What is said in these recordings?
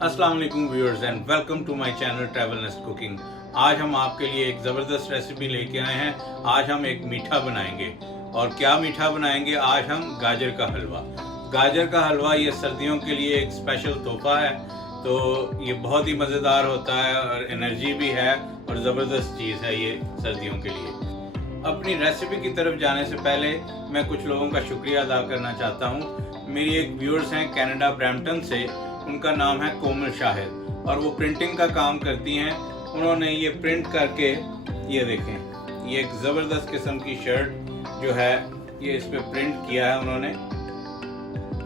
अस्सलाम वालेकुम viewers and welcome to my channel Travel Nest Cooking. आज हम आपके लिए एक ज़बरदस्त रेसिपी लेके आए हैं। आज हम एक मीठा बनाएंगे। और क्या मीठा बनाएंगे? आज हम गाजर का हलवा। गाजर का हलवा ये सर्दियों के लिए एक स्पेशल तोहफा है। तो ये बहुत ही मज़ेदार होता है और एनर्जी भी है और ज़बरदस्त चीज़ है ये सर्दियों के लिए। अपनी रेसिपी की तरफ जाने से पहले मैं कुछ लोगों का शुक्रिया अदा करना चाहता हूँ। मेरी एक व्यूअर्स हैं कनाडा ब्रैम्पटन से, उनका नाम है कोमल शाहिद और वो प्रिंटिंग का काम करती हैं। उन्होंने ये प्रिंट करके, ये देखें, ये एक ज़बरदस्त किस्म की शर्ट जो है ये इस पे प्रिंट किया है उन्होंने।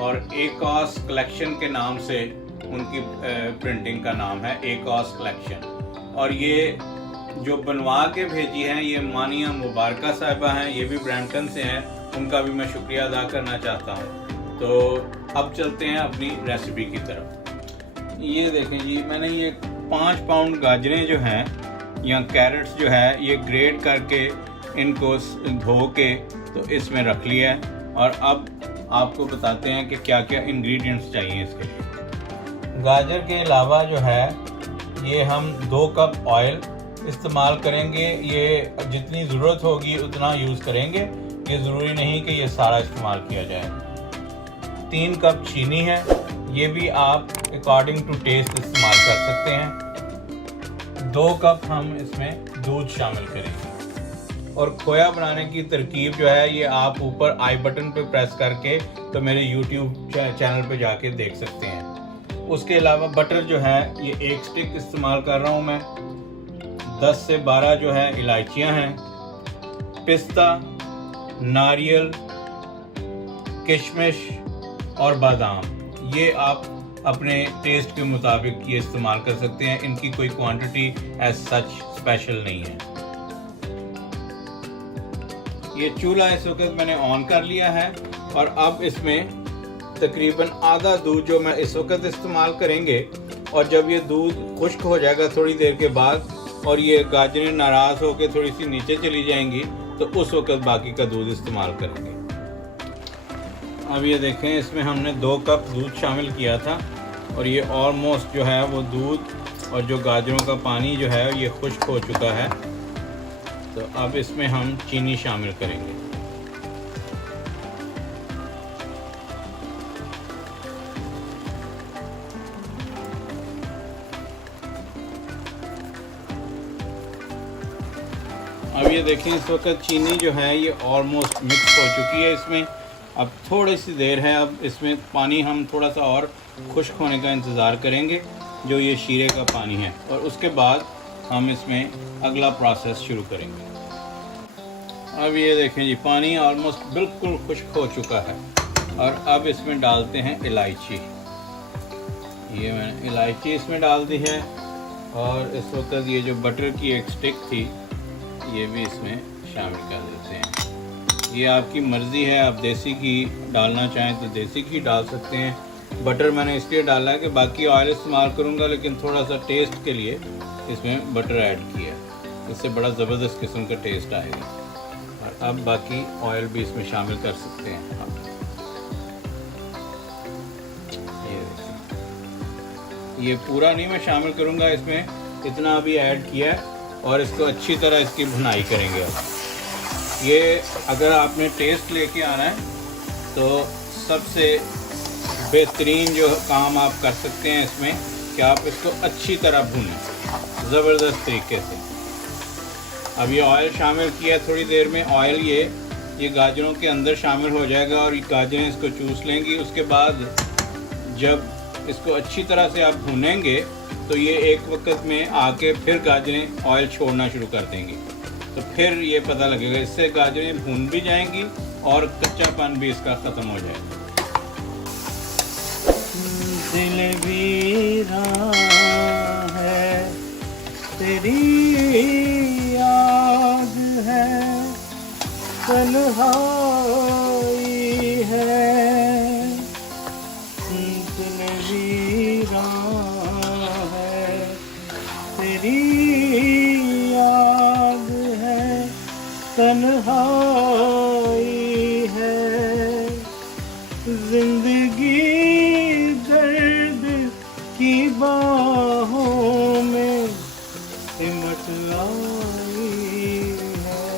और एकॉस कलेक्शन के नाम से उनकी प्रिंटिंग का नाम है, एकॉस कलेक्शन। और ये जो बनवा के भेजी हैं ये मानिया मुबारका साहिबा हैं, ये भी ब्रैम्पटन से हैं। उनका भी मैं शुक्रिया अदा करना चाहता हूँ। तो अब चलते हैं अपनी रेसिपी की तरफ। ये देखें जी, मैंने ये 5 पाउंड गाजरें जो हैं या कैरेट्स जो है ये ग्रेट करके इनको धो के तो इसमें रख लिया है। और अब आपको बताते हैं कि क्या क्या इंग्रेडिएंट्स चाहिए इसके लिए। गाजर के अलावा जो है ये हम 2 कप ऑयल इस्तेमाल करेंगे। ये जितनी ज़रूरत होगी उतना यूज़ करेंगे, ये ज़रूरी नहीं कि ये सारा इस्तेमाल किया जाए। 3 कप चीनी है, ये भी आप अकॉर्डिंग टू टेस्ट इस्तेमाल कर सकते हैं। 2 कप हम इसमें दूध शामिल करेंगे। और खोया बनाने की तरकीब जो है ये आप ऊपर आई बटन पे प्रेस करके तो मेरे YouTube चैनल पे जाके देख सकते हैं। उसके अलावा बटर जो है ये 1 स्टिक इस्तेमाल कर रहा हूँ मैं। 10 से 12 जो है इलायचियाँ हैं। पिस्ता, नारियल, किशमिश और बादाम, ये आप अपने टेस्ट के मुताबिक ये इस्तेमाल कर सकते हैं। इनकी कोई क्वांटिटी एज सच स्पेशल नहीं है। ये चूल्हा इस वक्त मैंने ऑन कर लिया है और अब इसमें तकरीबन आधा दूध जो मैं इस वक्त इस्तेमाल करेंगे। और जब ये दूध खुश्क हो जाएगा थोड़ी देर के बाद और ये गाजरें नाराज़ होकर थोड़ी सी नीचे चली जाएंगी तो उस वक्त बाकी का दूध इस्तेमाल करेंगे। अब ये देखें, इसमें हमने 2 कप दूध शामिल किया था और ये ऑलमोस्ट जो है वो दूध और जो गाजरों का पानी जो है ये खुश्क हो चुका है। तो अब इसमें हम चीनी शामिल करेंगे। अब ये देखें, इस वक्त चीनी जो है ये ऑलमोस्ट मिक्स हो चुकी है इसमें। अब थोड़ी सी देर है, अब इसमें पानी हम थोड़ा सा और खुश्क होने का इंतज़ार करेंगे, जो ये शीरे का पानी है। और उसके बाद हम इसमें अगला प्रोसेस शुरू करेंगे। अब ये देखें जी, पानी ऑलमोस्ट बिल्कुल खुश्क हो चुका है। और अब इसमें डालते हैं इलायची। ये मैंने इलायची इसमें डाल दी है। और इस वक्त ये जो बटर की एक स्टिक थी ये भी इसमें शामिल कर देते हैं। ये आपकी मर्ज़ी है, आप देसी घी डालना चाहें तो देसी घी डाल सकते हैं। बटर मैंने इसलिए डाला है कि बाकी ऑयल इस्तेमाल करूँगा, लेकिन थोड़ा सा टेस्ट के लिए इसमें बटर ऐड किया, इससे बड़ा ज़बरदस्त किस्म का टेस्ट आएगा। और अब बाकी ऑयल भी इसमें शामिल कर सकते हैं आप। ये पूरा नहीं मैं शामिल करूँगा, इसमें इतना अभी ऐड किया है। और इसको अच्छी तरह इसकी भुनाई करेंगे। अब ये अगर आपने टेस्ट लेके आना है तो सबसे बेहतरीन जो काम आप कर सकते हैं इसमें कि आप इसको अच्छी तरह भूनें ज़बरदस्त तरीके से। अब ये ऑयल शामिल किया, थोड़ी देर में ऑयल ये गाजरों के अंदर शामिल हो जाएगा और ये गाजरें इसको चूस लेंगी। उसके बाद जब इसको अच्छी तरह से आप भूनेंगे तो ये एक वक्त में आके फिर गाजरें ऑयल छोड़ना शुरू कर देंगी। तो फिर ये पता लगेगा, इससे गाजरें भून भी जाएंगी और कच्चापन भी इसका ख़त्म हो जाएगा। दिल वीरान तेरी याद है, तन्हाई है, दिल वीरान है। तेरी याद है, तन्हाई है, जिंदगी दर्द की बाहों में सिमट आई है।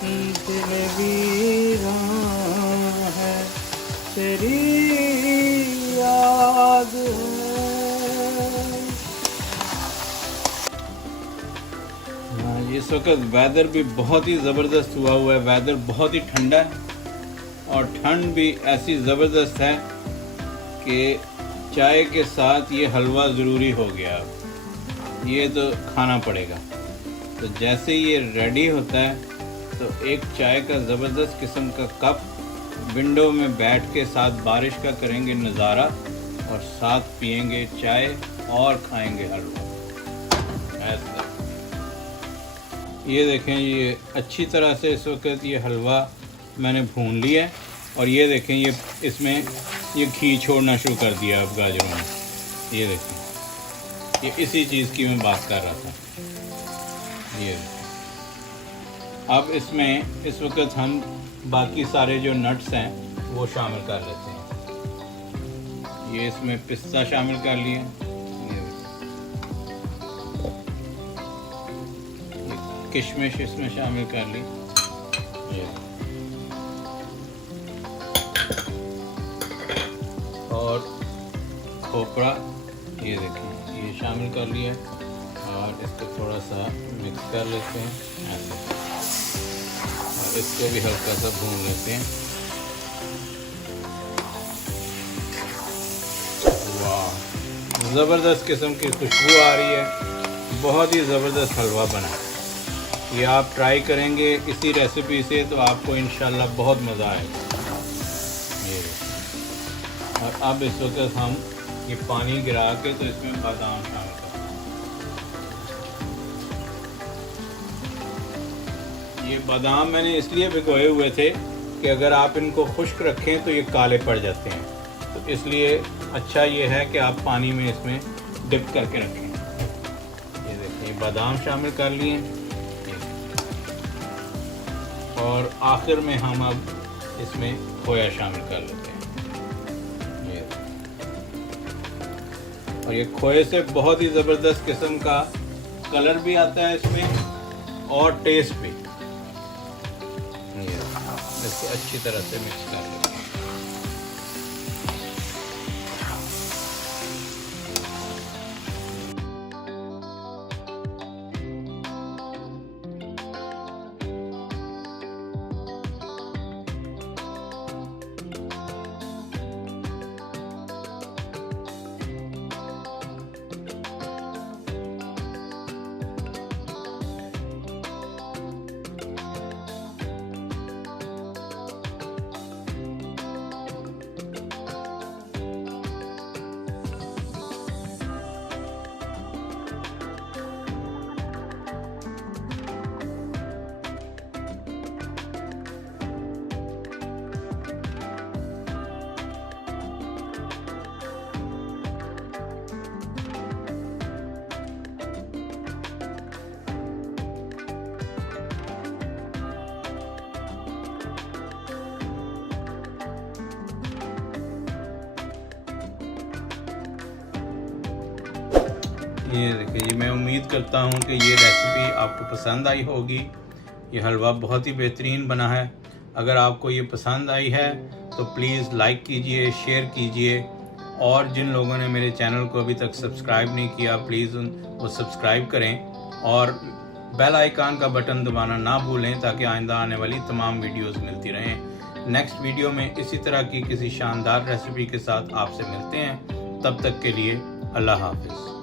दिल वीरान है, तेरी याद है। इस वक्त वेदर भी बहुत ही ज़बरदस्त हुआ है। वेदर बहुत ही ठंडा है और ठंड भी ऐसी ज़बरदस्त है कि चाय के साथ ये हलवा ज़रूरी हो गया। अब ये तो खाना पड़ेगा। तो जैसे ये रेडी होता है तो एक चाय का ज़बरदस्त किस्म का कप विंडो में बैठ के साथ बारिश का करेंगे नज़ारा और साथ पिएंगे चाय और खाएंगे हलवा। ऐसा ये देखें, ये अच्छी तरह से इस वक्त ये हलवा मैंने भून लिया है और ये देखें ये इसमें ये घी छोड़ना शुरू कर दिया अब गाजरों ने। ये देखें, ये इसी चीज़ की मैं बात कर रहा था। ये अब इसमें इस वक्त हम बाकी सारे जो नट्स हैं वो शामिल कर लेते हैं। ये इसमें पिस्ता शामिल कर लिए, किशमिश इसमें शामिल कर ली, और खोपरा ये देखें ये शामिल कर लिया और इसको थोड़ा सा मिक्स कर लेते हैं ऐसे, और इसको भी हल्का सा भून लेते हैं। वाह, ज़बरदस्त किस्म की खुशबू आ रही है। बहुत ही ज़बरदस्त हलवा बना। ये आप ट्राई करेंगे इसी रेसिपी से तो आपको इंशाल्लाह बहुत मज़ा आएगा। ये और अब इस वक्त हम ये पानी गिरा के तो इसमें बादाम शामिल करते हैं। ये बादाम मैंने इसलिए भिगोए हुए थे कि अगर आप इनको खुश्क रखें तो ये काले पड़ जाते हैं, तो इसलिए अच्छा ये है कि आप पानी में इसमें डिप करके रखें। ये देखिए बादाम शामिल कर लिए और आखिर में हम अब इसमें खोया शामिल कर लेते हैं। और ये खोए से बहुत ही ज़बरदस्त किस्म का कलर भी आता है इसमें और टेस्ट भी। इसको अच्छी तरह से मिक्स कर लेते हैं। ये देखिए, मैं उम्मीद करता हूँ कि ये रेसिपी आपको पसंद आई होगी। ये हलवा बहुत ही बेहतरीन बना है। अगर आपको ये पसंद आई है तो प्लीज़ लाइक कीजिए, शेयर कीजिए, और जिन लोगों ने मेरे चैनल को अभी तक सब्सक्राइब नहीं किया प्लीज़ वो सब्सक्राइब करें और बेल आइकन का बटन दबाना ना भूलें ताकि आइंदा आने वाली तमाम वीडियोस मिलती रहें। नेक्स्ट वीडियो में इसी तरह की किसी शानदार रेसिपी के साथ आपसे मिलते हैं। तब तक के लिए अल्लाह हाफ़िज़।